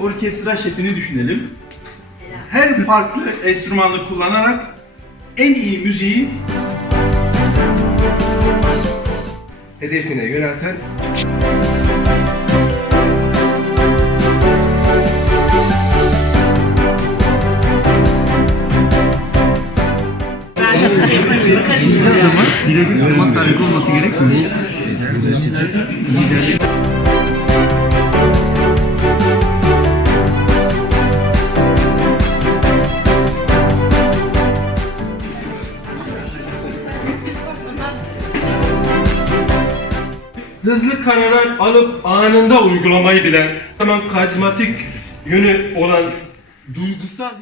orkestra şefini düşünelim. Her farklı enstrümanı kullanarak en iyi müziği hedefine yönelten harika olması gerekmiyor? Hızlı kararlar alıp anında uygulamayı bilen, hemen karizmatik yönü olan duygusal